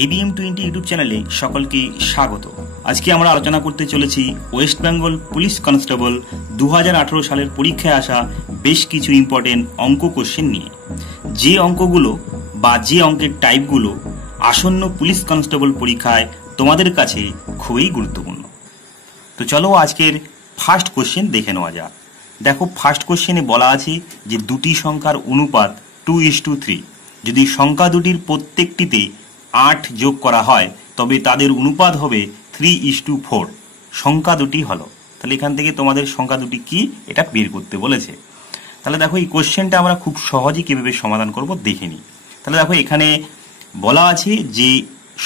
ABM20 YouTube চ্যানেলে সকলকে স্বাগত। আজকে আমরা আলোচনা করতে চলেছি ওয়েস্ট বেঙ্গল পুলিশ কনস্টেবল 2018 সালের পরীক্ষায় আসা বেশ কিছু ইম্পর্টেন্ট অঙ্ক কোশ্চেন নিয়ে। যে অঙ্কগুলো বা যে অঙ্কের টাইপগুলো আসন্ন পুলিশ কনস্টেবল পরীক্ষায় তোমাদের কাছে খুবই গুরুত্বপূর্ণ। তো চলো আজকের ফার্স্ট কোশ্চেন দেখে নেওয়া যাক। দেখো, ফার্স্ট কোশ্চেনে বলা আছে যে দুটি সংখ্যার অনুপাত 2:3। যদি সংখ্যা দুটির প্রত্যেকটিতে 8 যোগ করা হয় তবে তাদের অনুপাত হবে 3:4। সংখ্যা দুটি হলো, তাহলে এখান থেকে তোমাদের সংখ্যা দুটি কি এটা বের করতে বলেছে। তাহলে দেখো, এই কোশ্চেনটা আমরা খুব সহজেই কিভাবে সমাধান করব দেখে নিই। তাহলে দেখো, এখানে বলা আছে যে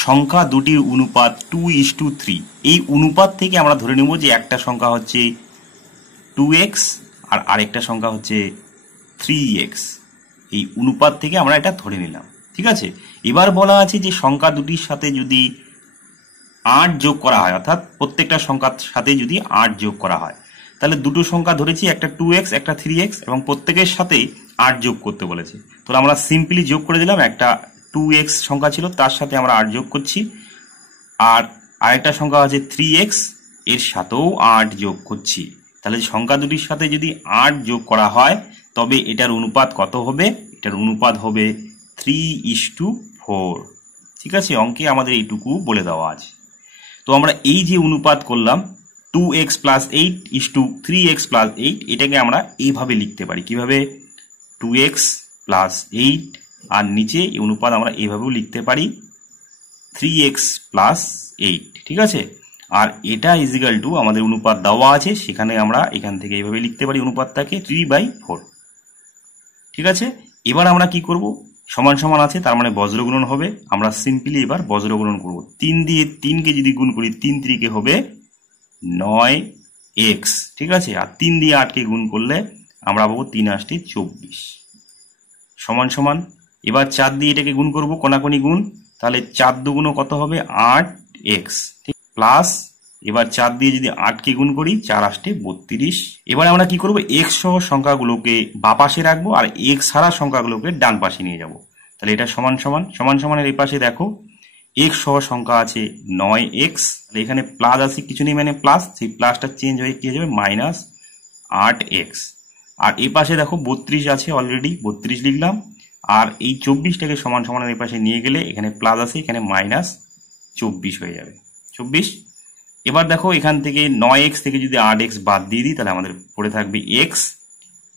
সংখ্যা দুটির অনুপাত 2:3। এই অনুপাত থেকে আমরা ধরে নেব যে একটা সংখ্যা হচ্ছে 2x আর আরেকটা সংখ্যা হচ্ছে 3x। এই অনুপাত থেকে আমরা এটা ধরে নিলাম, ঠিক আছে। এবার বলা আছে যে সংখ্যা দুটির সাথে যদি 8 যোগ করা হয়, অর্থাৎ প্রত্যেকটা সংখ্যার সাথে যদি 8 যোগ করা হয়, তাহলে দুটো সংখ্যা ধরেছি, একটা 2x একটা 3x, এবং প্রত্যেকের সাথে 8 যোগ করতে বলেছে। তো আমরা সিম্পলি যোগ করে দিলাম। একটা 2x সংখ্যা ছিল, তার সাথে আমরা 8 যোগ করছি, আর আরেকটা সংখ্যা আছে 3x, এর সাথেও 8 যোগ করছি। তাহলে সংখ্যা দুটির সাথে যদি 8 যোগ করা হয় তবে এটার অনুপাত কত হবে? এটার অনুপাত হবে 3:4। ঠিক আছে, অঙ্কে আমাদের এইটুকু বলে দেওয়া আছে। তো আমরা এই যে অনুপাত করলাম 2x + 8:3x + 8, এটাকে আমরা এইভাবে লিখতে পারি। কিভাবে? 2x + 8, আর নিচে এই অনুপাত আমরা এইভাবেও লিখতে পারি 3x + 8। ঠিক আছে, আর এটা ইজিক্যাল টু আমাদের অনুপাত দেওয়া আছে, সেখানে আমরা এখান থেকে এইভাবে লিখতে পারি অনুপাতটাকে 3/4। ঠিক আছে, এবার আমরা কি করব? সমান সমান আছে, তার মানে বজ্রগুণন হবে। আমরা সিম্পলি এবার বজ্রগুণন করব। 3 দিয়ে 3কে যদি গুণ করি 3 3 হবে 9x। ঠিক আছে, আর 3 দিয়ে 8কে গুণ করলে আমরা পাবো 3 8 24 সমান সমান। এবার 4 দিয়ে এটাকে গুণ করব, কোনাকুনি গুণ, তাহলে 4 দুগুণ কত হবে? 8x। ঠিক, প্লাস এবার 4 দিয়ে যদি 8কে গুণ করি 4 8 32। এবার আমরা কি করব? x সহ সংখ্যাগুলোকে বাঁ পাশে রাখবো আর x ছাড়া সংখ্যাগুলোকে ডান পাশে নিয়ে যাব। তাহলে এটা সমান সমান, সমান সমানের এই পাশে দেখো x সহ সংখ্যা আছে 9x, তাহলে এখানে প্লাস আছে, কিছু নেই মানে প্লাস, সেই প্লাসটা চেঞ্জ হয়ে কি হয়ে যাবে? -8x। আর এই পাশে দেখো 32 আছে, অলরেডি 32 লিখলাম, আর এই 24টাকে সমান সমানের এই পাশে নিয়ে গেলে এখানে প্লাস আছে, এখানে -24 হয়ে যাবে 24। এবার দেখো, এখান থেকে 9x থেকে যদি 8x বাদ দিয়ে দিই তাহলে আমাদের পড়ে থাকবে x,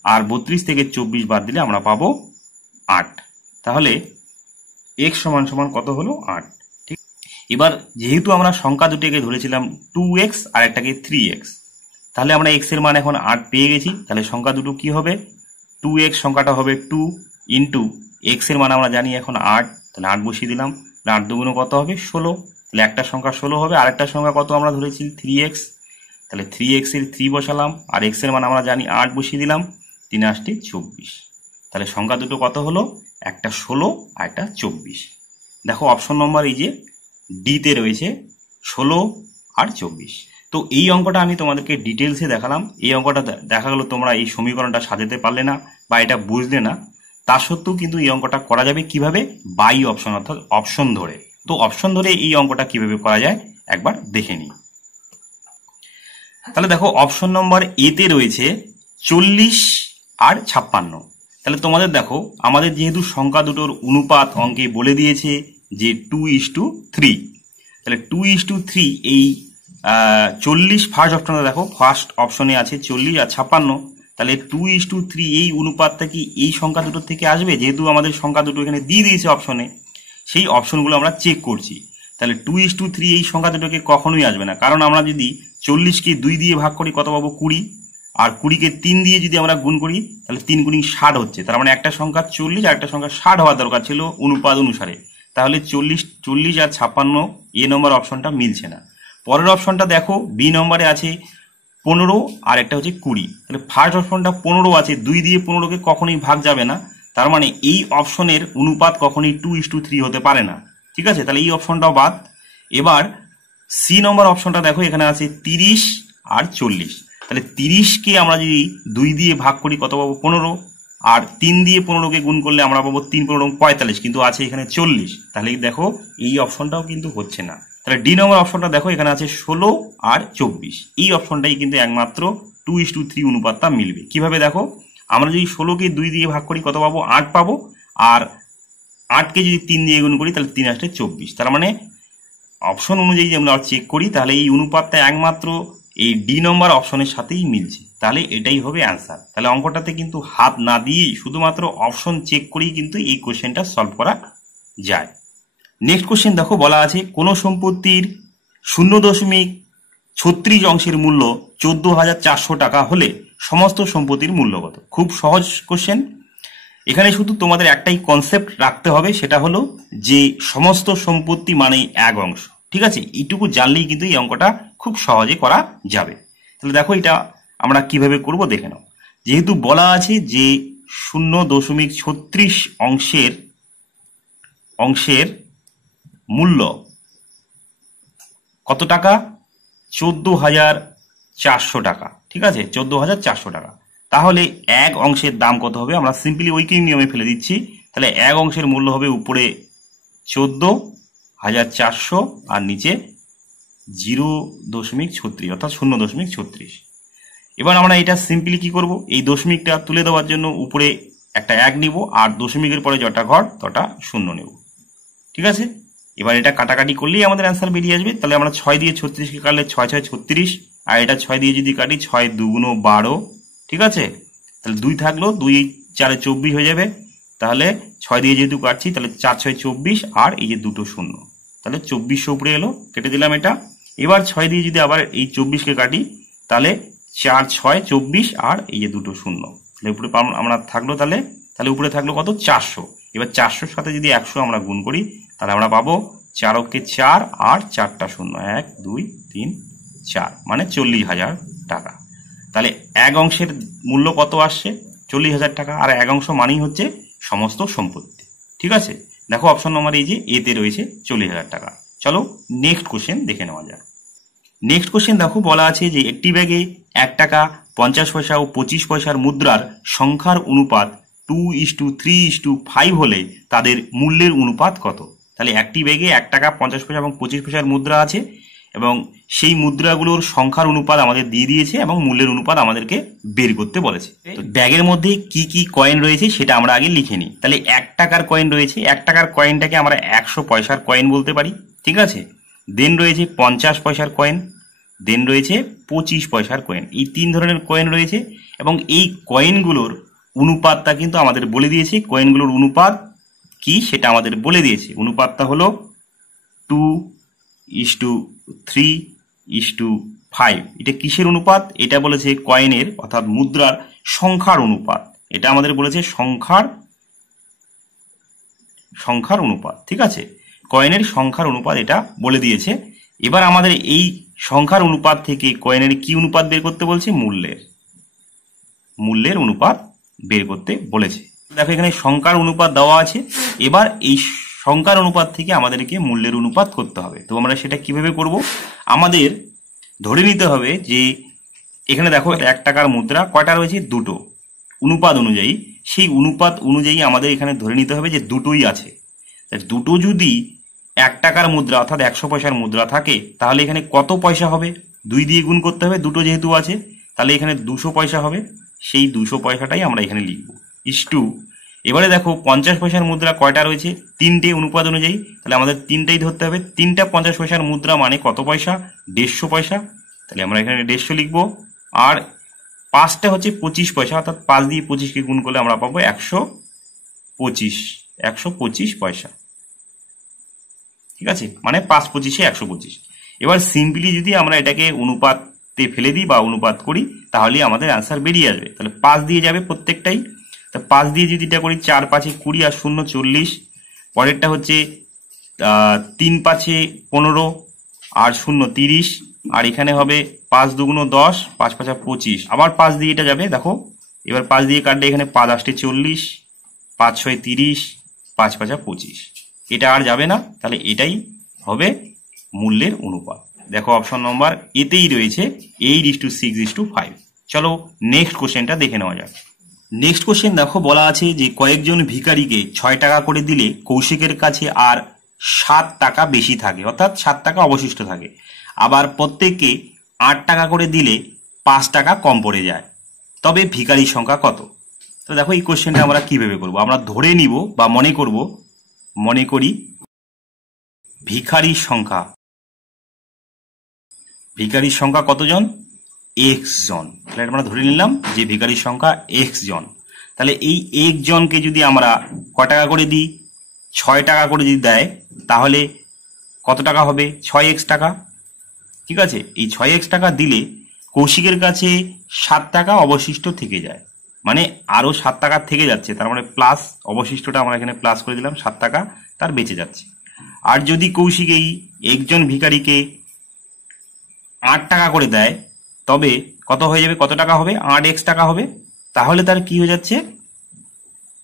আর 32 থেকে 24 বাদ দিলে আমরা পাবো 8। তাহলে x সমান সমান কত হলো? 8। ঠিক, এবার যেহেতু আমরা সংখ্যা দুটিকে ধরেছিলাম 2x আর একটাকে 3x, তাহলে আমরা x এর মান এখন 8 পেয়ে গেছি। তাহলে সংখ্যা দুটো কি হবে? 2x সংখ্যাটা হবে 2 ইন্টু x এর মান আমরা জানি এখন 8, তাহলে 8 বসিয়ে দিলাম। 8 দুগুণ কত হবে? 16। তাহলে একটা সংখ্যা 16 হবে, আর একটা সংখ্যা কত আমরা ধরেছি? 3x। তাহলে 3x এর 3 বসালাম, আর x এর মান আমরা জানি 8 বসিয়ে দিলাম। 3 8 24। তাহলে সংখ্যা দুটো কত হলো? একটা 16 আর একটা 24। দেখো, অপশন নম্বর এই যে ডিতে রয়েছে 16 আর 24। তো এই অঙ্কটা আমি তোমাদেরকে ডিটেলসে দেখালাম। এই অঙ্কটা দেখা গেল তোমরা এই সমীকরণটা সাজাতে পারলে না বা এটা বুঝলে না, তা সত্ত্বেও কিন্তু এই অঙ্কটা করা যাবে কিভাবে? বাই অপশন, অর্থাৎ অপশন ধরে। তো অপশন ধরে এই অঙ্কটা কিভাবে করা যায় একবার দেখে নিই। তাহলে দেখো, অপশন নম্বর এতে রয়েছে 40 আর 56। তাহলে তোমাদের দেখো, আমাদের যেহেতু সংখ্যা দুটোর অনুপাত অঙ্কে বলে দিয়েছে যে 2:3, তাহলে 2:3 এই 40 ফার্স্ট অপশনে দেখো, ফার্স্ট অপশনে আছে 40 আর 56, তাহলে 2:3 এই অনুপাতটা কি এই সংখ্যা দুটোর থেকে আসবে? যেহেতু আমাদের সংখ্যা দুটো এখানে দিয়ে দিয়েছে অপশনে, সেই অপশনগুলো আমরা চেক করছি। তাহলে 2:3 এই সংখ্যা দুটোকে কখনোই আসবে না, কারণ আমরা যদি 40কে 2 দিয়ে ভাগ করি কত পাবো? 20, আর 20কে 3 দিয়ে যদি আমরা গুণ করি তাহলে 3 গুণিং 60 হচ্ছে। তার মানে একটা সংখ্যা 40 আর একটা সংখ্যা 60 হওয়ার দরকার ছিল অনুপাত অনুসারে। তাহলে 40 আর 56 এ নম্বর অপশনটা মিলছে না। পরের অপশনটা দেখো, বি নম্বরে আছে 15 আর একটা হচ্ছে 20। তাহলে ফার্স্ট অপশনটা 15 আছে, 2 দিয়ে 15কে কখনোই ভাগ যাবে না, তার মানে এই অপশনের অনুপাত কখনোই 2:3 হতে পারে না। ঠিক আছে, তাহলে এই অপশনটাও বাদ। এবার সি নম্বর অপশনটা দেখো, এখানে আছে 30 আর 40। তাহলে 30কে আমরা যদি 2 দিয়ে ভাগ করি কত পাবো? 15, আর 3 দিয়ে 15কে গুণ করলে আমরা পাবো 3 15 45, কিন্তু আছে এখানে 40। তাহলে দেখো এই অপশনটাও কিন্তু হচ্ছে না। তাহলে ডি নম্বর অপশনটা দেখো এখানে আছে 16 আর 24, এই অপশনটাই কিন্তু একমাত্র 2:3 অনুপাতটা মিলবে। কিভাবে দেখো, আমরা যদি 16কে 2 দিয়ে ভাগ করি কত পাবো, 8 পাবো, আর 8কে যদি 3 দিয়ে গুণ করি তাহলে 3 8 24। তার মানে অপশন অনুযায়ী যদি আমরা চেক করি তাহলে এই অনুপাতটা একমাত্র এই ডি নম্বর অপশনের সাথেই মিলছে। তাহলে এটাই হবে অ্যান্সার। তাহলে অঙ্কটাতে কিন্তু হাত না দিয়েই শুধুমাত্র অপশন চেক করেই কিন্তু এই কোশ্চেনটা সলভ করা যায়। নেক্সট কোশ্চেন দেখো, বলা আছে কোন সম্পত্তির 0.36 অংশের মূল্য 14,400 টাকা হলে সমস্ত সম্পত্তির মূল্য কত। খুব সহজ কোশ্চেন। এখানে শুধু তোমাদের একটাই কনসেপ্ট রাখতে হবে, সেটা হলো যে সমস্ত সম্পত্তি মানে এক অংশ। ঠিক আছে, এইটুকু জানলেই কিন্তু এই অঙ্কটা খুব সহজে করা যাবে। তাহলে দেখো এটা আমরা কিভাবে করব দেখে নাও। যেহেতু বলা আছে যে 0.36 অংশের মূল্য কত টাকা, 14,400 টাকা। ঠিক আছে, 14,400 টাকা। তাহলে এক অংশের দাম কত হবে, আমরা সিম্পলি ওইকিং নিয়মে ফেলে দিচ্ছি। তাহলে এক অংশের মূল্য হবে উপরে 14,400 আর নিচে 0.36 অর্থাৎ 0.36। এবার আমরা এটা সিম্পলি কি করব, এই দশমিকটা তুলে দেওয়ার জন্য উপরে একটা 1 নিব আর দশমিকের পরে যটা ঘর তটা 0 নেব। ঠিক আছে, এবার এটা কাটাকাটি করলেই আমাদের অ্যান্সার বেরিয়ে আসবে। তাহলে আমরা 6 দিয়ে 36কে কাটলে 6 6 36, আর এটা 6 দিয়ে যদি কাটি 6 2 12। ঠিক আছে, তাহলে 2 থাকলো, 2 4 24 হয়ে যাবে। তাহলে 6 দিয়ে যেহেতু কাটছি তাহলে 4 6 24, আর এই যে দুটো 0, তাহলে 2400 উপরে এলো, কেটে দিলাম এটা। এবার 6 দিয়ে যদি আবার এই 24কে কাটি তাহলে 4 6 24, আর এই যে দুটো 0, তাহলে উপরে আমরা থাকলো তাহলে উপরে থাকলো কত, 400। এবার 400-র সাথে যদি 100 আমরা গুণ করি তাহলে আমরা পাবো 4 কে 4 আর 4টা 0, 1 2 3 4, মানে 40,000 টাকা। তাহলে এক অংশের মূল্য কত আসছে, 40,000 টাকা। আর এক অংশ মানেই হচ্ছে সমস্ত সম্পত্তি। ঠিক আছে, দেখো অপশন নম্বর এই যে এতে রয়েছে 40,000 টাকা। চলো নেক্সট কোশ্চেন দেখে নেওয়া যাক। নেক্সট কোশ্চেন দেখো, বলা আছে যে একটি ব্যাগে 1 টাকা 50 পয়সা ও 25 পয়সার মুদ্রার সংখ্যার অনুপাত 2:3:5 হলে তাদের মূল্যের অনুপাত কত। তাহলে একটি ব্যাগে 1 টাকা 50 পয়সা এবং 25 পয়সার মুদ্রা আছে, এবং সেই মুদ্রাগুলোর সংখ্যার অনুপাত আমাদের দিয়ে দিয়েছে এবং মূল্যের অনুপাত আমাদেরকে বের করতে বলেছে। তো ব্যাগের মধ্যে কি কি কয়েন রয়েছে সেটা আমরা আগে লিখে নিই। তাহলে 1 টাকার কয়েন রয়েছে, 1 টাকার কয়েনটাকে আমরা 100 পয়সার কয়েন বলতে পারি। ঠিক আছে, দেন রয়েছে 50 পয়সার কয়েন, দেন রয়েছে 25 পয়সার কয়েন। এই 3 ধরনের কয়েন রয়েছে, এবং এই কয়েনগুলোর অনুপাতটা কিন্তু আমাদের বলে দিয়েছে। কয়েনগুলোর অনুপাত কি সেটা আমাদের বলে দিয়েছে। অনুপাতটা হলো 2:3:5। এটা কিসের অনুপাত, এটা বলেছে কয়েনের অর্থাৎ মুদ্রার সংখ্যার অনুপাত। এটা আমাদের বলেছে সংখ্যার অনুপাত। ঠিক আছে, কয়েনের সংখ্যার অনুপাত এটা বলে দিয়েছে। এবার আমাদের এই সংখ্যার অনুপাত থেকে কয়েনের কি অনুপাত বের করতে বলছে, মূল্যের অনুপাত বের করতে বলেছে। দেখো এখানে সংখ্যার অনুপাত দেওয়া আছে, এবার এই সংখ্যার অনুপাত থেকে আমাদেরকে মূল্যের অনুপাত করতে হবে। তো আমরা সেটা কিভাবে করব, আমাদের ধরে নিতে হবে যে এখানে দেখো 1 টাকার মুদ্রা কয়টা রয়েছে, দুটো। অনুপাত অনুযায়ী, সেই অনুপাত অনুযায়ী আমাদের এখানে ধরে নিতে হবে যে দুটোই আছে। দুটো যদি 1 টাকার মুদ্রা অর্থাৎ 100 পয়সার মুদ্রা থাকে তাহলে এখানে কত পয়সা হবে, 2 দিয়ে গুণ করতে হবে, দুটো যেহেতু আছে। তাহলে এখানে 200 পয়সা হবে, সেই 200 পয়সাটাই আমরা এখানে লিখবো ইস্টু। এবারে দেখো 50 পয়সার মুদ্রা কয়টা রয়েছে, 3টে অনুপাত অনুযায়ী। তাহলে আমাদের 3টাই ধরতে হবে। 3টা 50 পয়সার মুদ্রা মানে কত পয়সা, 150 পয়সা। তাহলে আমরা এখানে 150 লিখবো। আর 5টা হচ্ছে 25 পয়সা, অর্থাৎ 5 দিয়ে 25কে গুণ করলে আমরা পাবো 125 পয়সা। ঠিক আছে, মানে 5 25 125। এবার সিম্পলি যদি আমরা এটাকে অনুপাতে ফেলে দিই বা অনুপাত করি তাহলে আমাদের অ্যান্সার বেরিয়ে আসবে। তাহলে 5 দিয়ে যাবে প্রত্যেকটাই। তা 5 দিয়ে যদি এটা করি 4 5 20 আর 0 40। পরেরটা হচ্ছে 3 5 15 আর 0 30। আর এখানে হবে 5 2 10, 5 5 25। আবার 5 দিয়ে এটা যাবে, দেখো এবার 5 দিয়ে কাটলে এখানে 5 8 40, 5 6 30, 5 5 25। এটা আর যাবে না, তাহলে এটাই হবে মূল্যের অনুপাত। দেখো অপশন নম্বর এতেই রয়েছে 8:6:5। চলো নেক্সট কোশ্চেনটা দেখে নেওয়া যাক। নেক্সট কোশ্চেন দেখো, বলা আছে যে কয়েকজন ভিখারিকে 6 টাকা করে দিলে কৌশিকের কাছে আর 7 টাকা বেশি থাকে, অর্থাৎ 7 টাকা অবশিষ্ট থাকে। আবার প্রত্যেককে 8 টাকা করে দিলে 5 টাকা কম পড়ে যায়, তবে ভিখারির সংখ্যা কত? তো দেখো এই কোশ্চেনটা আমরা কিভাবে করব, আমরা ধরে নিব বা মনে করি ভিখারির সংখ্যা কতজন? x জন। তাহলে আমরা ধরে নিলাম যে ভিখারির সংখ্যা x জন। তাহলে এই x জনকে যদি আমরা কয় টাকা করে দিই? 6 টাকা করে যদি দেয় তাহলে কত টাকা হবে? 6x টাকা। ঠিক আছে, এই 6x টাকা দিলে কৌশিকের কাছে 7 টাকা অবশিষ্ট থেকে যায়, মানে আরো 7 টাকা থেকে যাচ্ছে, তার মানে প্লাস অবশিষ্টটা আমরা এখানে প্লাস করে দিলাম, 7 টাকা তার বেঁচে যাচ্ছে। আর যদি কৌশিক এই একজন ভিখারিকে 8 টাকা করে দেয় তবে কত হয়ে যাবে? কত টাকা হবে? 8x টাকা হবে। তাহলে তার কি হয়ে যাচ্ছে?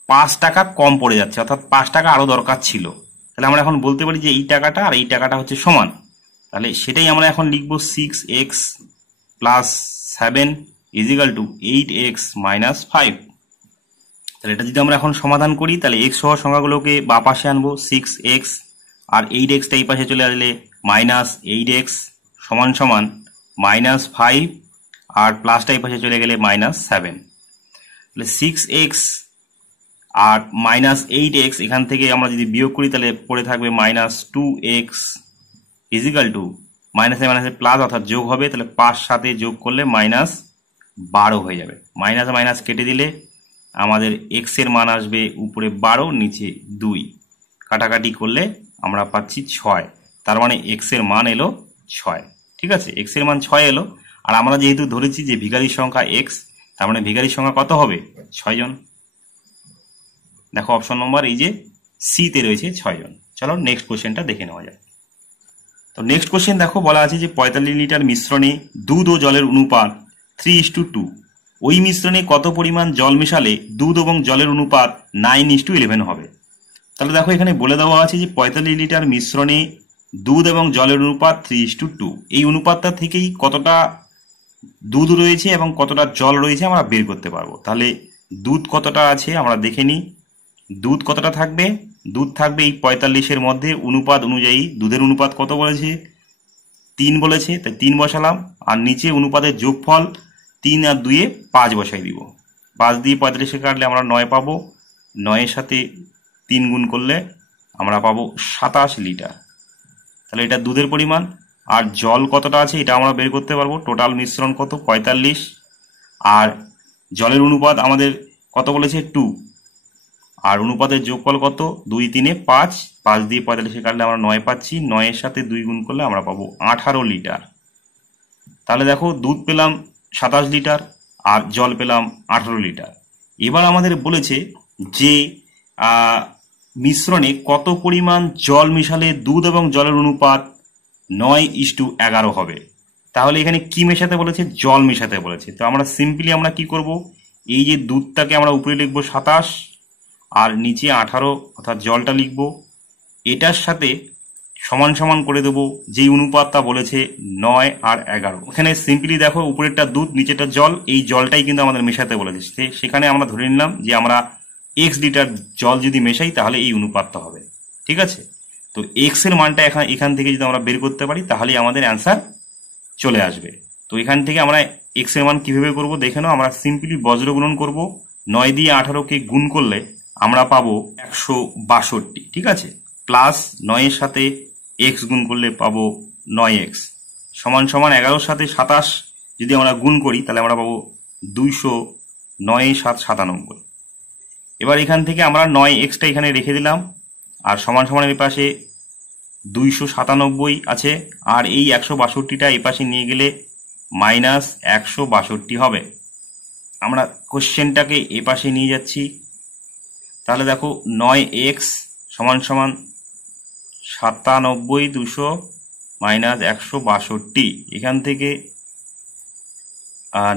5 টাকা কম পড়ে যাচ্ছে, অর্থাৎ 5 টাকা আরো দরকার ছিল। তাহলে আমরা এখন বলতে পারি যে এই টাকাটা আর এই টাকাটা হচ্ছে সমান। তাহলে সেটাই আমরা এখন লিখবো 6x plus 7 is equal two 8x minus 5। তাহলে এটা যদি আমরা এখন সমাধান করি তাহলে x সহ সংখ্যাগুলোকে বা পাশে আনবো, 6x আর 8xটা এই পাশে চলে আসলে মাইনাস 8x সমান সমান মাইনাস 5 আর প্লাসটা এই পাশে চলে গেলে মাইনাস 7। তাহলে 6x আর মাইনাস 8x এখান থেকে আমরা যদি বিয়োগ করি তাহলে পড়ে থাকবে মাইনাস 2x ইজিক্যাল টু মাইনাসে মাইনাসে প্লাস, অর্থাৎ যোগ হবে। তাহলে 5 সাথে যোগ করলে মাইনাস 12 হয়ে যাবে। মাইনাস মাইনাস কেটে দিলে আমাদের x এর মান আসবে উপরে 12, নিচে 2, কাটাকাটি করলে আমরা পাচ্ছি 6। তার মানে x এর মান এলো 6। ঠিক আছে, x এর মান 6 এলো। আর আমরা যেহেতু ধরেছি যে ভিখারির সংখ্যা x, তার মানে ভিখারির সংখ্যা কত হবে? 6 জন। দেখো অপশন নম্বর এই যে সি তে রয়েছে 6 জন। চলো নেক্সট কোশ্চেনটা দেখে নেওয়া যাক। তো নেক্সট কোশ্চেন দেখো, বলা আছে যে 45 লিটার মিশ্রণে দুধ ও জলের অনুপাত 3:2। ওই মিশ্রণে কত পরিমাণ জল মেশালে দুধ এবং জলের অনুপাত 9:11 হবে? তাহলে দেখো এখানে বলে দেওয়া আছে যে 45 লিটার মিশ্রণে দুধ এবং জলের অনুপাত 3:2। এই অনুপাতটা থেকেই কতটা দুধ রয়েছে এবং কতটা জল রয়েছে আমরা বের করতে পারবো। তাহলে দুধ কতটা আছে আমরা দেখে নিই। দুধ কতটা থাকবে? দুধ থাকবে এই 45-এর মধ্যে অনুপাত অনুযায়ী। দুধের অনুপাত কত বলেছে? 3 বলেছে, তাই 3 বসালাম। আর নিচে অনুপাতের যোগফল 3 আর 2-এ 5 বসাই দিব। 5 দিয়ে 45-এ কাটলে আমরা 9 পাবো। 9-এর সাথে 3 গুণ করলে আমরা পাবো 27 লিটার। তাহলে এটা দুধের পরিমাণ। আর জল কতটা আছে এটা আমরা বের করতে পারবো। টোটাল মিশ্রণ কত? 45। আর জলের অনুপাত আমাদের কত বলেছে? 2। আর অনুপাতের যোগফল কত? 2 3-এ 5। 5 দিয়ে 45-এ কাটলে আমরা 9 পাচ্ছি। 9-এর সাথে 2 গুণ করলে আমরা পাবো 18 লিটার। তাহলে দেখো দুধ পেলাম 27 লিটার আর জল পেলাম 18 লিটার। এবার আমাদের বলেছে যে মিশ্রণে কত পরিমাণ জল মিশালে দুধ এবং জলের অনুপাত 9:11 হবে। তাহলে এখানে কি মেশাতে বলেছে? জল মেশাতে বলেছে। তো আমরা সিম্পলি আমরা কি করব, এই যে দুধটাকে আমরা উপরে লিখবো 27 আর নিচে 18, অর্থাৎ জলটা লিখবো। এটার সাথে সমান সমান করে দেবো যেই অনুপাতটা বলেছে 9 আর 11। এখানে সিম্পলি দেখো উপরেরটা দুধ নিচেরটা জল, এই জলটাই কিন্তু আমাদের মেশাতে বলেছে। সেখানে আমরা ধরে নিলাম যে আমরা x লিটার জল যদি মেশাই তাহলে এই অনুপাতটা হবে। ঠিক আছে, তো x এর মানটা এখান থেকে যদি আমরা বের করতে পারি তাহলে আমাদের অ্যান্সার চলে আসবে। তো এখান থেকে আমরা x এর মান কিভাবে করব দেখে নাও। আমরা সিম্পলি বজ্র গুণন করব। 9 দিয়ে 18-কে গুণ করলে আমরা পাবো 162। ঠিক আছে, প্লাস 9-এর সাথে x গুণ করলে পাবো 9x সমান সমান 11-র সাথে 27 যদি আমরা গুণ করি তাহলে আমরা পাবো 200। 9 7 97। এবার এখান থেকে আমরা 9xটা এখানে রেখে দিলাম আর সমান সমান এই পাশে 297 আছে। আর এই 162টা এই পাশে নিয়ে গেলে মাইনাস 162 হবে। আমরা কোশ্চেনটাকে এ পাশে নিয়ে যাচ্ছি। তাহলে দেখো 9x সমান সমান 97 200 মাইনাস 162। এখান থেকে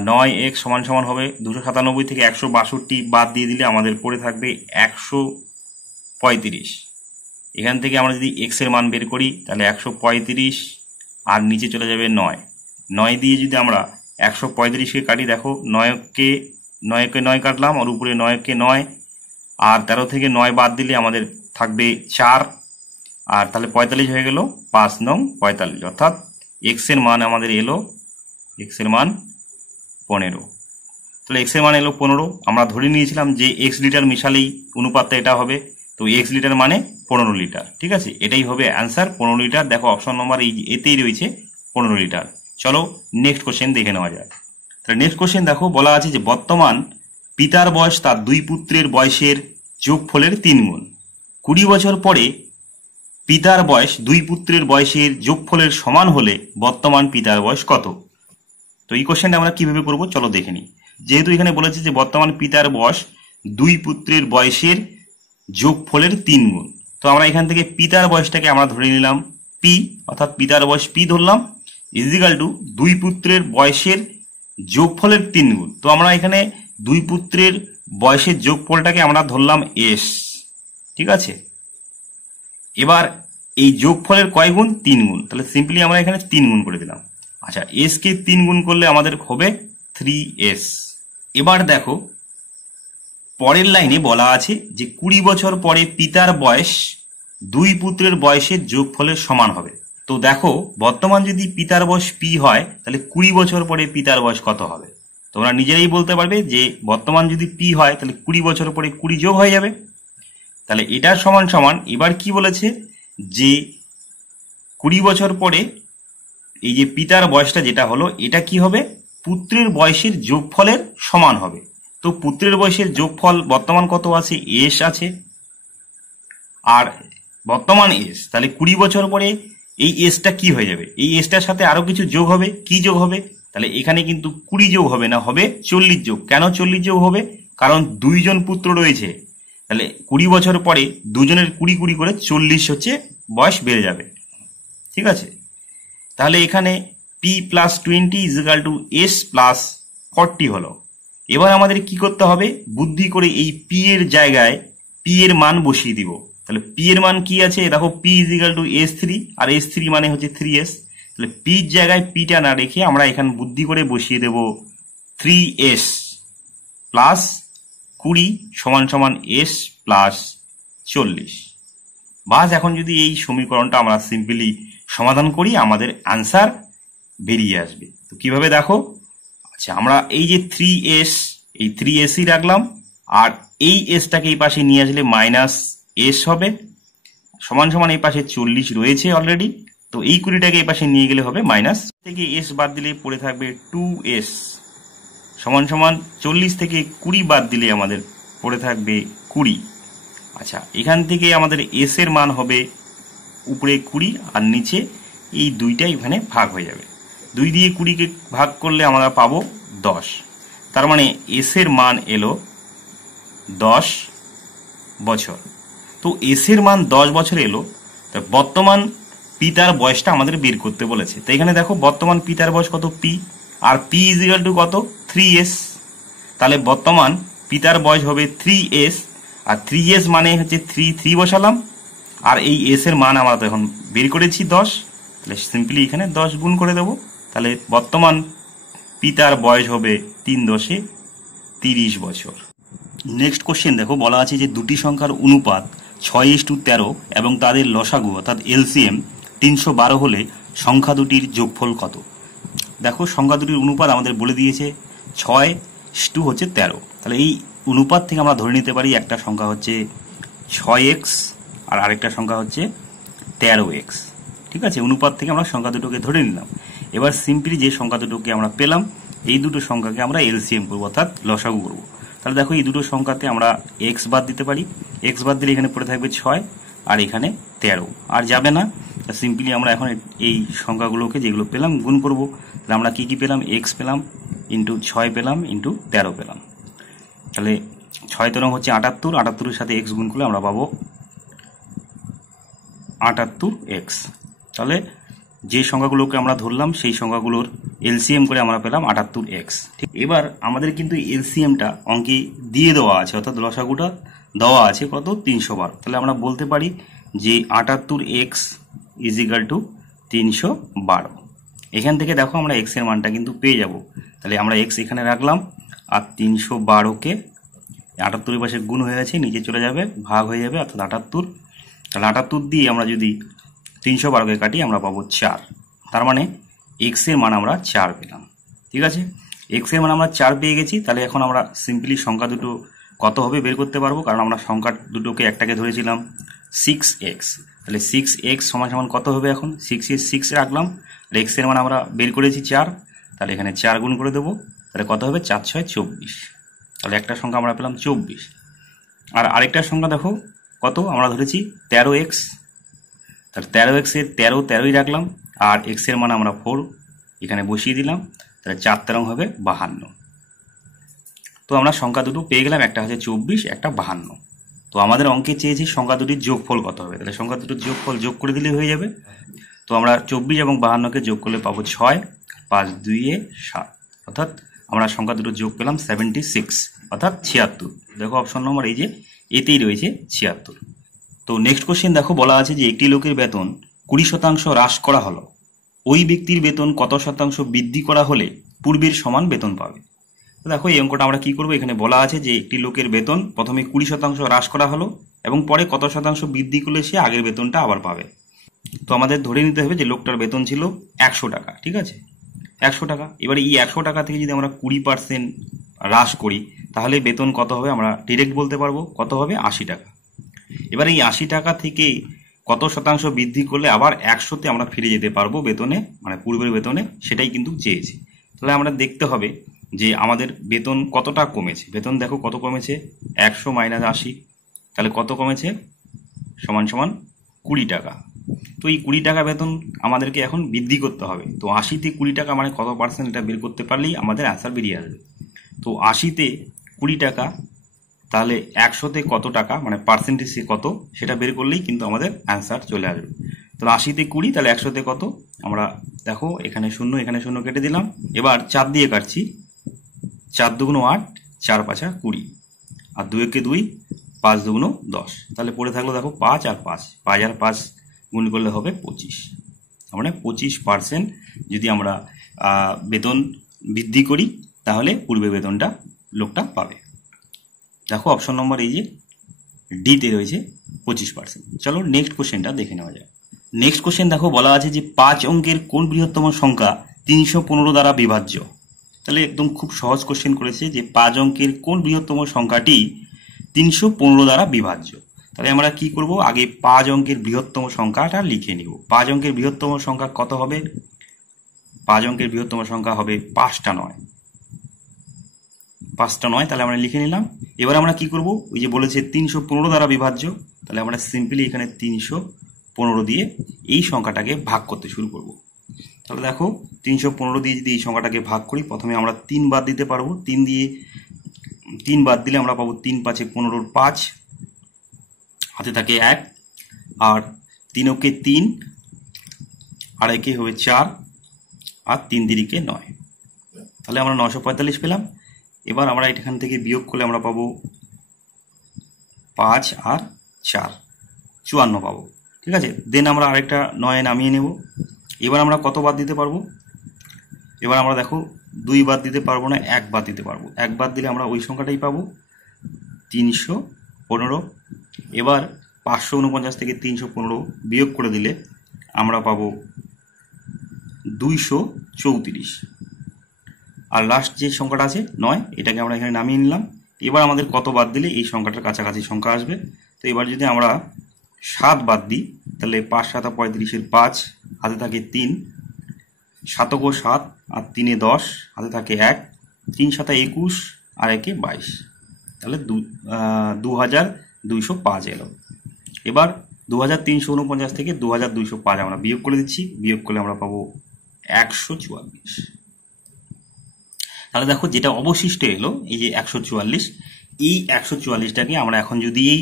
9x সমান সমান হবে 297 থেকে 162 বাদ দিয়ে দিলে আমাদের পড়ে থাকবে 135। এখান থেকে আমরা যদি x এর মান বের করি তাহলে 135 আর নিচে চলে যাবে 9। 9 দিয়ে যদি আমরা 135-কে কাটি, দেখো 9কে 9 কে 9 কাটলাম, আর উপরে 9 কে 9, আর 13 থেকে 9 বাদ দিলে আমাদের থাকবে 4, আর তাহলে 45 হয়ে গেল। 5 নং 45, অর্থাৎ এক্স এর মান আমাদের এলো, এক্স এর মান 15। তাহলে এক্স এর মান এলো 15। আমরা ধরে নিয়েছিলাম যে এক্স লিটার মিশালেই অনুপাতটা এটা হবে, তো এক্স লিটার মানে 15 লিটার। ঠিক আছে, এটাই হবে অ্যান্সার, 15 লিটার। দেখো অপশন নম্বর এই এতেই রয়েছে 15 লিটার। চলো নেক্সট কোশ্চেন দেখে নেওয়া যায়। তাহলে নেক্সট কোশ্চেন দেখো, বলা আছে যে বর্তমান পিতার বয়স তার 2 পুত্রের বয়সের যোগফলের 3 গুণ। 20 বছর পরে পিতার বয়স 2 পুত্রের বয়সের যোগফলের সমান হলে বর্তমান পিতার বয়স কত? তো এই কোশ্চেনটা আমরা কিভাবে করব চলো দেখে নিই। যেহেতু এখানে বলেছে যে বর্তমান পিতার বয়স 2 পুত্রের বয়সের যোগফলের 3 গুণ, তো আমরা এখান থেকে পিতার বয়সটাকে আমরা ধরে নিলাম পি, অর্থাৎ পিতার বয়স পি ধরলাম, ইজিক্যাল টু 2 পুত্রের বয়সের যোগফলের 3 গুণ। তো আমরা এখানে 2 পুত্রের বয়সের যোগফলটাকে আমরা ধরলাম এস। ঠিক আছে, এবার এই যোগফলের কয় গুণ? 3 গুণ। তাহলে সিম্পলি আমরা এখানে 3 গুণ করে দিলাম। আচ্ছা, এস কে 3 গুণ করলে আমাদের হবে 3s। এবার দেখো পরের লাইনে বলা আছে যে 20 বছর পরে পিতার বয়স 2 পুত্রের বয়সের যোগফলের সমান হবে। তো দেখো বর্তমান যদি পিতার বয়স পি হয়, তাহলে 20 বছর পরে পিতার বয়স কত হবে? তোমরা নিজেরাই বলতে পারবে যে বর্তমান যদি পি হয় তাহলে 20 বছর পরে 20 যোগ হয়ে যাবে। তাহলে এটার সমান সমান, এবার কি বলেছে যে 20 বছর পরে এই যে পিতার বয়সটা যেটা হলো, এটা কি হবে? পুত্রের বয়সের যোগফলের সমান হবে। তো পুত্রের বয়সের যোগফল বর্তমান কত আছে? এস আছে, আর বর্তমান এস, তাহলে 20 বছর পরে এই এসটা কি হয়ে যাবে? এই এসটার সাথে আরো কিছু যোগ হবে। কি যোগ হবে? তাহলে এখানে কিন্তু 20 যোগ হবে না, হবে 40 যোগ। কেন 40 যোগ হবে? কারণ 2 জন পুত্র রয়েছে, তাহলে 20 বছর পরে দুজনের 20 করে 40 হচ্ছে বয়স বেড়ে যাবে। ঠিক আছে, তাহলে এখানে P plus 20 is equal to S plus 40 হলো। এবার আমাদের কি করতে হবে? বুদ্ধি করে এই পি এর জায়গায় পি এর মান বসিয়ে দিব। তাহলে পি এর মান কি আছে? দেখো পি ইজিক্যাল টু S3, আর S3 মানে হচ্ছে 3s। তাহলে পি এর জায়গায় পিটা না রেখে আমরা এখানে বুদ্ধি করে বসিয়ে দেব 3s প্লাস 20 সমান সমান s প্লাস 40। বাস এখন যদি এই সমীকরণটা আমরা সিম্পলি সমাধান করি, আমাদের আনসার বেরিয়ে আসবে। তো কিভাবে দেখো, আচ্ছা আমরা এই যে 3s, এই 3sই রাখলাম, আর এই এসটাকে এই পাশে নিয়ে আসলে মাইনাস এস হবে, সমান সমান এই পাশে 40 রয়েছে অলরেডি, তো এই 20টাকে এই পাশে নিয়ে গেলে হবে মাইনাস থেকে এস বাদ দিলে পড়ে থাকবে 2s সমান সমান 40 থেকে 20 বাদ দিলে আমাদের পড়ে থাকবে 20। আচ্ছা, এখান থেকে আমাদের এস এর মান হবে উপরে 20 আর নিচে এই দুইটা এখানে ভাগ হয়ে যাবে। 2 দিয়ে 20কে ভাগ করলে আমরা পাবো 10। তার মানে এস এর মান এলো 10 বছর। তো এস এর মান 10 বছর এলো। তো বর্তমান পিতার বয়সটা আমাদের বের করতে বলেছে। তো এখানে দেখো বর্তমান পিতার বয়স কত? পি, আর পি ইজিক্যাল টু কত? 3s। তাহলে বর্তমান পিতার বয়স হবে 3s, আর 3s মানে হচ্ছে 3 বসালাম, আর এই এস এর মান আমরা তো এখন বের করেছি 10, তাহলে সিম্পলি এখানে 10 গুণ করে দেব। তাহলে বর্তমান পিতার বয়স হবে 3 × 30 বছর। নেক্সট কোশ্চেন দেখো, বলা আছে যে দুটি সংখ্যার অনুপাত 6:13 এবং তাদের লসাগু অর্থাৎ এলসিএম 312 হলে সংখ্যা দুটির যোগফল কত? দেখো সংখ্যা দুটির অনুপাত আমাদের বলে দিয়েছে 6:13। তাহলে এই অনুপাত থেকে আমরা ধরে নিতে পারি একটা সংখ্যা হচ্ছে 6x আর আরেকটা সংখ্যা হচ্ছে 13x। ঠিক আছে, অনুপাত থেকে আমরা সংখ্যা দুটোকে ধরে নিলাম। এবার সিম্পলি যে সংখ্যা দুটোকে আমরা পেলাম, এই দুটো সংখ্যাকে আমরা এলসিএম করবো অর্থাৎ লসাগু করবো। তাহলে দেখো এই দুটো সংখ্যাতে আমরা x বাদ দিতে পারি। x বাদ দিলে এখানে পড়ে থাকবে 6 আর এখানে 13, আর যাবে না। সিম্পলি আমরা এখন এই সংখ্যাগুলোকে যেগুলো পেলাম গুণ করব। তাহলে আমরা কি কি পেলাম? x পেলাম, ইন্টু 6 পেলাম, ইন্টু 13 পেলাম। তাহলে 6 13 হচ্ছে 78, 78 এর সাথে x গুণ করলে আমরা পাবো 78x। তাহলে যে সংখ্যাগুলোকে আমরা ধরলাম সেই সংখ্যাগুলোর এলসিএম করে আমরা পেলাম 78x। ঠিক, এবার আমাদের কিন্তু এলসিএমটা অঙ্কে দিয়ে দেওয়া আছে, অর্থাৎ লসাগুটা দেওয়া আছে কত? 312। তাহলে আমরা বলতে পারি যে 78x ইজিক্যাল টু 312। এখান থেকে দেখো আমরা x এর মানটা কিন্তু পেয়ে যাব। তাহলে আমরা x এখানে রাখলাম, আর 312কে 78 পাশে গুণ হয়ে গেছে, নিচে চলে যাবে, ভাগ হয়ে যাবে, অর্থাৎ 78। তাহলে 78 দিয়ে আমরা যদি 312কে কাটি আমরা পাবো 4। তার মানে এক্স এর মান আমরা 4 পেলাম। ঠিক আছে, এক্স এর মান আমরা 4 পেয়ে গেছি। তাহলে এখন আমরা সিম্পলি সংখ্যা দুটো কত হবে বের করতে পারবো, কারণ আমরা সংখ্যা দুটোকে একটাকে ধরেছিলাম 6x। তাহলে 6x সমান সমান কত হবে, এখন 6 রাখলাম, আর এক্স এর মান আমরা বের করেছি 4, তাহলে এখানে 4 গুণ করে দেবো, তাহলে কত হবে 4 6 24। তাহলে একটা সংখ্যা আমরা পেলাম 24। আর আরেকটা সংখ্যা দেখো কত, আমরা ধরেছি 13x, তাহলে 13x এর 13ই রাখলাম, আর x এর মান আমরা 4 এখানে বসিয়ে দিলাম, তাহলে 4 13 হবে 52। তো আমরা সংখ্যা দুটো পেয়ে গেলাম, একটা হচ্ছে 24, একটা 52। তো আমাদের অঙ্কে চেয়েছি সংখ্যা দুটির যোগফল কত হবে, তাহলে সংখ্যা দুটোর যোগফল যোগ করে দিলে হয়ে যাবে। তো আমরা 24 এবং 52কে যোগ করলে পাবো 6, 5 2 এ 7, অর্থাৎ আমরা সংখ্যা দুটো যোগ পেলাম 76, অর্থাৎ 76। দেখো অপশন নম্বর এই যে এতেই রয়েছে 76। তো নেক্সট কোশ্চেন দেখো, বলা আছে যে একটি লোকের বেতন 20% হ্রাস করা হলো, ওই ব্যক্তির বেতন কত শতাংশ বৃদ্ধি করা হলে পূর্বের সমান বেতন পাবে। তো দেখো এই অঙ্কটা আমরা কি করবো, এখানে বলা আছে যে একটি লোকের বেতন প্রথমে 20% হ্রাস করা হলো এবং পরে কত শতাংশ বৃদ্ধি করলে সে আগের বেতনটা আবার পাবে। তো আমাদের ধরে নিতে হবে যে লোকটার বেতন ছিল 100 টাকা, ঠিক আছে, 100 টাকা। এবারে এই 100 টাকা থেকে যদি আমরা 20% হ্রাস করি তাহলে বেতন কত হবে, আমরা ডিরেক্ট বলতে পারবো কত হবে, 80 টাকা। এবার এই 80 টাকা থেকে কত শতাংশ বৃদ্ধি করলে আবার 100তে আমরা ফিরে যেতে পারবো বেতনে, মানে পূর্বের বেতনে, সেটাই কিন্তু চেয়েছি। তাহলে আমরা দেখতে হবে যে আমাদের বেতন কতটা কমেছে। বেতন দেখো কত কমেছে, 100 মাইনাস 80, তাহলে কত কমেছে, সমান সমান 20 টাকা। তো এই 20 টাকা বেতন আমাদেরকে এখন বৃদ্ধি করতে হবে। তো 80তে 20 টাকা মানে কত পার্সেন্ট, এটা বের করতে পারলেই আমাদের অ্যান্সার বেরিয়ে আসবে। তো 80তে 20 টাকা, তাহলে 100তে কত টাকা মানে পার্সেন্টেজ কত, সেটা বের করলেই কিন্তু আমাদের অ্যান্সার চলে আসবে। তাহলে 80তে 20, তাহলে 100তে কত, আমরা দেখো এখানে 0 এখানে 0 কেটে দিলাম। এবার 4 দিয়ে কাটছি, 4 2 8, 4 5 20, আর 2 একে 2, 5 2 10। তাহলে পড়ে থাকলো দেখো 5 আর 5, 5 আর 5 গুণ করলে হবে 25। মানে 25% যদি আমরা বেতন বৃদ্ধি করি তাহলে পূর্বে বেতনটা লোকটা পাবে। দেখো অপশন নম্বর এই যে ডিতে রয়েছে 25%। চলো নেক্সট কোশ্চেনটা দেখে নেওয়া যায়। নেক্সট কোশ্চেন দেখো, বলা আছে যে 5 অঙ্কের কোন বৃহত্তম সংখ্যা 315 দ্বারা বিভাজ্য। তাহলে একদম খুব সহজ কোশ্চেন করেছে যে 5 অঙ্কের কোন বৃহত্তম সংখ্যাটি 315 দ্বারা বিভাজ্য। তাহলে আমরা কি করব, আগে 5 অঙ্কের বৃহত্তম সংখ্যাটা লিখে নিব। 5 অঙ্কের বৃহত্তম সংখ্যা কত হবে, 5 অঙ্কের বৃহত্তম সংখ্যা হবে 5টা 9, 5টা 9। তাহলে আমরা লিখে নিলাম। এবার আমরা কি করব, ওই যে বলেছে 315 দ্বারা বিভাজ্য, তাহলে আমরা সিম্পলি এখানে 315 দিয়ে এই সংখ্যাটাকে ভাগ করতে শুরু করব। তাহলে দেখো 315 দিয়ে যদি এই সংখ্যাটাকে ভাগ করি, প্রথমে আমরা 3 বাদ দিতে পারবো। 3 বাদ দিলে আমরা পাবো 3 5 15 5, হাতে থাকে 1, আর 3 ওকে 3, আর একে হবে 4, আর 3 দিকে 9। তাহলে আমরা 945 পেলাম। এবার আমরা এখান থেকে বিয়োগ করলে আমরা পাবো 5 আর 4 54 পাবো, ঠিক আছে। দেন আমরা আরেকটা 9 নামিয়ে নেব। এবার আমরা কত বাদ দিতে পারবো, এবার আমরা দেখো 2 বাদ দিতে পারবো না, 1 বাদ দিতে পারবো। 1 বাদ দিলে আমরা ওই সংখ্যাটাই পাবো 315। এবার 549 থেকে 315 বিয়োগ করে দিলে আমরা পাবো 234। আর লাস্ট যে সংখ্যাটা আছে 9, এটাকে আমরা এখানে নামিয়ে নিলাম। এবার আমাদের কত বাদ দিলে এই সংখ্যাটার কাছাকাছি সংখ্যা আসবে। তো এবার যদি আমরা 7 বাদ দিই, তাহলে 5 7 35 5, হাতে থাকে 3, 7 ও 7, আর 3 এ 10, হাতে থাকে 1, 3 7 21, আর 1 এ 22। তাহলে 2205 এলো। এবার 2349 থেকে 2205 আমরা বিয়োগ করে দিচ্ছি। বিয়োগ করলে আমরা পাবো 144। তাহলে দেখো যেটা অবশিষ্ট এলো এই যে 144, এই 144টাকে আমরা এখন যদি এই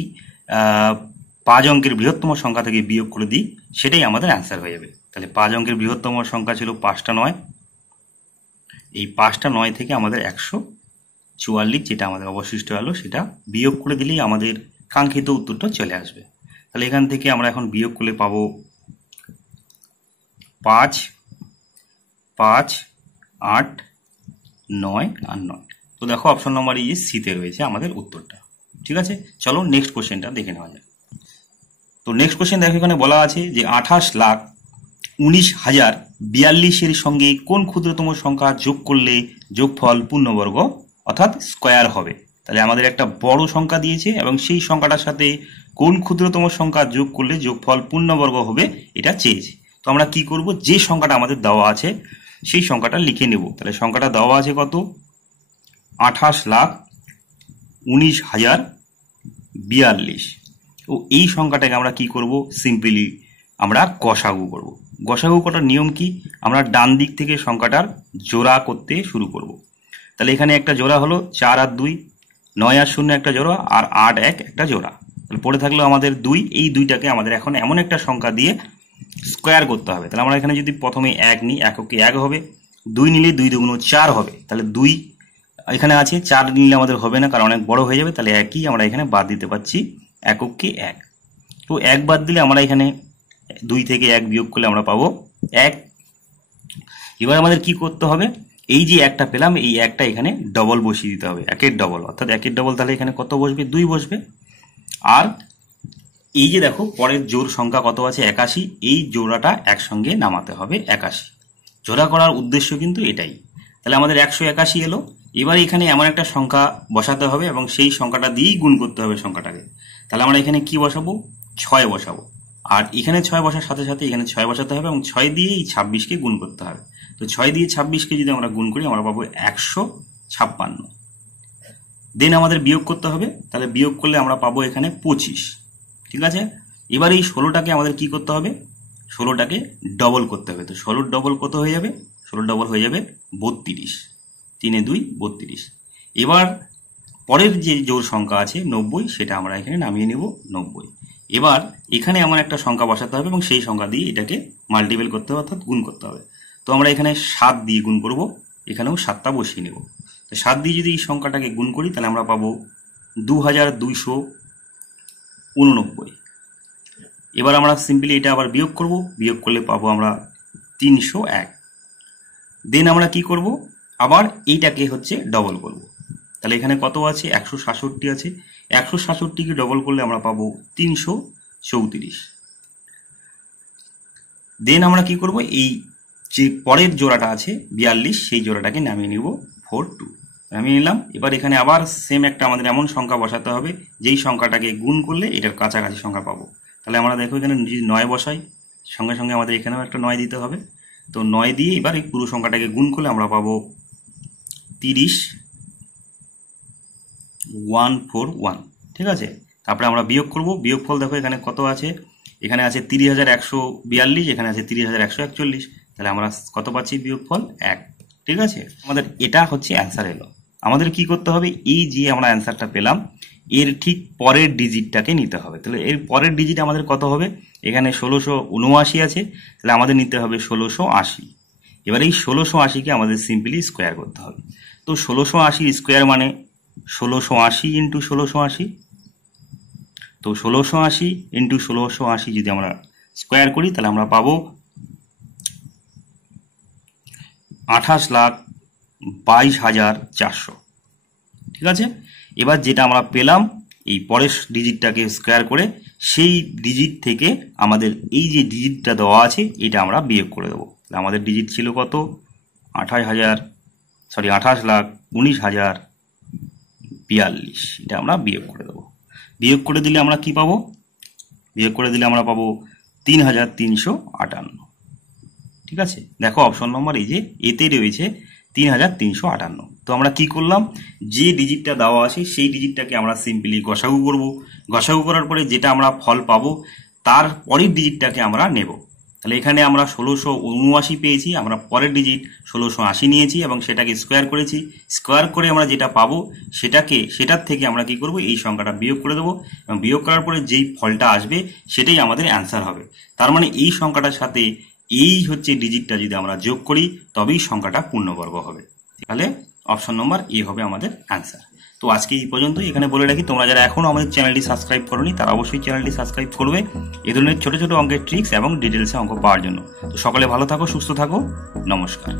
5 অঙ্কের বৃহত্তম সংখ্যা থেকে বিয়োগ করে দিই, সেটাই আমাদের অ্যান্সার হয়ে যাবে। তাহলে 5 অঙ্কের বৃহত্তম সংখ্যা ছিল 5টা 9, এই 5টা 9 থেকে আমাদের 144 যেটা আমাদের অবশিষ্ট হলো সেটা বিয়োগ করে দিলেই আমাদের কাঙ্ক্ষিত উত্তরটা চলে আসবে। তাহলে এখান থেকে আমরা এখন বিয়োগ করলে পাবো 5 5 8 9 আর 9। তো তো দেখো অপশন নম্বর এই সিতে রয়েছে আমাদের উত্তরটা। ঠিক আছে, চলো নেক্সট কোশ্চেনটা দেখে নেওয়া যাক। তো নেক্সট কোশ্চেন দেখো, এখানে বলা আছে যে 28,19,042 সঙ্গে কোন ক্ষুদ্রতম সংখ্যা যোগ করলে যোগফল পূর্ণবর্গ অর্থাৎ স্কোয়ার হবে। তাহলে আমাদের একটা বড় সংখ্যা দিয়েছে এবং সেই সংখ্যাটার সাথে কোন ক্ষুদ্রতম সংখ্যা যোগ করলে যোগফল পূর্ণবর্গ হবে এটা চেয়েছে। তো আমরা কি করব, যে সংখ্যাটা আমাদের দেওয়া আছে সেই সংখ্যাটা লিখে নেব। তাহলে সংখ্যাটা দেওয়া আছে কত, 28,19,042। তো এই সংখ্যাটাকে আমরা কি করব, সিম্পলি আমরা গসাগু করব। গসাগু করার নিয়ম কি, আমরা ডান দিক থেকে সংখ্যাটার জোড়া করতে শুরু করব। তাহলে এখানে একটা জোড়া হলো 4 আর 2, 9 আর 0 একটা জোড়া, আর 8 1 একটা জোড়া। তাহলে পড়ে থাকলো আমাদের 2। এই 2টাকে আমাদের এখন এমন একটা সংখ্যা দিয়ে স্কোয়ার করতে হবে। তাহলে আমরা এখানে যদি প্রথমে 1 নিই, এককে 1 হবে, 2 নিলে 2 দুগুণ 4 হবে। তাহলে 2 এখানে আছে, 4 নিলে আমাদের হবে না কারণ অনেক বড় হয়ে যাবে। তাহলে একই আমরা এখানে বাদ দিতে পারছি, এককে 1। তো 1 বাদ দিলে আমরা এখানে 2 থেকে 1 বিয়োগ করলে আমরা পাবো 1। এবার আমাদের কি করতে হবে, এই যে একটা পেলাম এই একটা এখানে ডবল বসিয়ে দিতে হবে, 1-এর ডবল অর্থাৎ 1-এর ডবল। তাহলে এখানে কত বসবে, 2 বসবে। আর এই যে দেখো পরের জোড় সংখ্যা কত আছে, 81, এই জোড়াটা একসঙ্গে নামাতে হবে 81। জোড়া করার উদ্দেশ্য কিন্তু এটাই। তাহলে আমাদের 181 এলো। এবার এখানে এমন একটা সংখ্যা বসাতে হবে এবং সেই সংখ্যাটা দিয়েই গুণ করতে হবে সংখ্যাটাকে। তাহলে আমরা এখানে কি বসাবো, 6 বসাবো। আর এখানে 6 বসার সাথে সাথে এখানে 6 বসাতে হবে এবং 6 দিয়েই 26কে গুণ করতে হবে। তো 6 দিয়ে 26কে যদি আমরা গুণ করি আমরা পাবো 156। দেন আমাদের বিয়োগ করতে হবে। তাহলে বিয়োগ করলে আমরা পাবো এখানে 25। ঠিক আছে, এবার এই 16টাকে আমাদের কি করতে হবে, 16টাকে ডবল করতে হবে। তো 16 ডবল কত হয়ে যাবে, 16 ডবল হয়ে যাবে 32। 3 এ 2 32। এবার পরের যে জোড় সংখ্যা আছে 90, সেটা আমরা এখানে নামিয়ে নেব 90। এবার এখানে এমন একটা সংখ্যা বসাতে হবে এবং সেই সংখ্যা দিয়ে এটাকে মাল্টিপল করতে হবে অর্থাৎ গুণ করতে হবে। তো আমরা এখানে 7 দিয়ে গুণ করব, এখানেও 7টা বসিয়ে নেব। তো 7 দিয়ে যদি এই সংখ্যাটাকে গুণ করি তাহলে আমরা পাবো 2289। এবার আমরা সিম্পলি এটা আবার বিয়োগ করব, বিয়োগ করলে পাবো আমরা 301। দেন আমরা কি করব, আবার এইটাকে হচ্ছে ডবল করব। তাহলে এখানে কত আছে, 167 আছে। 167কে ডবল করলে আমরা পাবো 334। দেন আমরা কি করব, এই যে পরের জোড়াটা আছে 42, সেই জোড়াটাকে নামিয়ে নিব 42, নামিয়ে নিলাম। এবার এখানে আবার সেম একটা আমাদের এমন সংখ্যা বসাতে হবে যেই সংখ্যাটাকে গুণ করলে এটার কাছাকাছি সংখ্যা পাবো। তাহলে আমরা দেখো এখানে যদি 9 বসাই, সঙ্গে সঙ্গে আমাদের এখানেও একটা 9 দিতে হবে। তো 9 দিয়ে এবার এই পুরো সংখ্যাটাকে গুণ করলে আমরা পাবো 30,141। ঠিক আছে, তারপরে আমরা বিয়োগ করব। বিয়োগফল দেখো এখানে কত আছে, এখানে আছে 30,142, এখানে আছে 30,141। তাহলে আমরা কত পাচ্ছি, বিয়োগফল 1। ঠিক আছে, আমাদের এটা হচ্ছে অ্যান্সার এলো। আমাদের কি করতে হবে, এই যে আমরা অ্যান্সারটা পেলাম এর ঠিক পরের ডিজিটটাকে নিতে হবে। তাহলে এর পরের ডিজিট আমাদের কত হবে, এখানে 1679 আছে, তাহলে আমাদের নিতে হবে 1680। এবার এই 1680কে আমাদের সিম্পলি স্কোয়ার করতে হবে। তো 1680 স্কোয়ার মানে 1680 ইন্টু 1680। তো 1680 ইন্টু 1680 যদি আমরা স্কোয়ার করি তাহলে আমরা পাবো 28,22,400। ঠিক আছে, এবার যেটা আমরা পেলাম এই পরের ডিজিটটাকে স্কোয়ার করে সেই ডিজিট থেকে আমাদের এই যে ডিজিটটা দেওয়া আছে এটা আমরা বিয়োগ করে দেবো। আমাদের ডিজিট ছিল কত, 28,19,042। এটা আমরা বিয়োগ করে দেবো। বিয়োগ করে দিলে আমরা কি পাবো, বিয়োগ করে দিলে আমরা পাবো 3,358। ঠিক আছে, দেখো অপশন নম্বর এই যে এতে রয়েছে 3,358। তো আমরা কি করলাম, যে ডিজিটটা দেওয়া আছে সেই ডিজিটটাকে আমরা সিম্পলি গসাগু করব। গসাগু করার পরে যেটা আমরা ফল পাবো তার পরের ডিজিটটাকে আমরা নেব। তাহলে এখানে আমরা 1679 পেয়েছি, আমরা পরের ডিজিট 1680 নিয়েছি এবং সেটাকে স্কোয়ার করেছি। স্কোয়ার করে আমরা যেটা পাবো সেটার থেকে আমরা কি করব, এই সংখ্যাটা বিয়োগ করে দেবো এবং বিয়োগ করার পরে যেই ফলটা আসবে সেটাই আমাদের অ্যান্সার হবে। তার মানে এই সংখ্যাটার সাথে এই হচ্ছে ডিজিটটা যদি আমরা যোগ করি তবেই সংখ্যাটা পূর্ণবর্গ হবে। তাহলে অপশন নম্বর এ হবে আমাদের অ্যান্সার। তো আজকে এই পর্যন্তই। এখানে বলে রাখি, তোমরা যারা এখনো আমাদের চ্যানেলটি সাবস্ক্রাইব করোনি তারা অবশ্যই চ্যানেলটি সাবস্ক্রাইব করবে এই ধরনের ছোট ছোট অঙ্কের ট্রিক্স এবং ডিটেলসে অঙ্ক পাওয়ার জন্য। তো সকলে ভালো থাকো, সুস্থ থাকো, নমস্কার।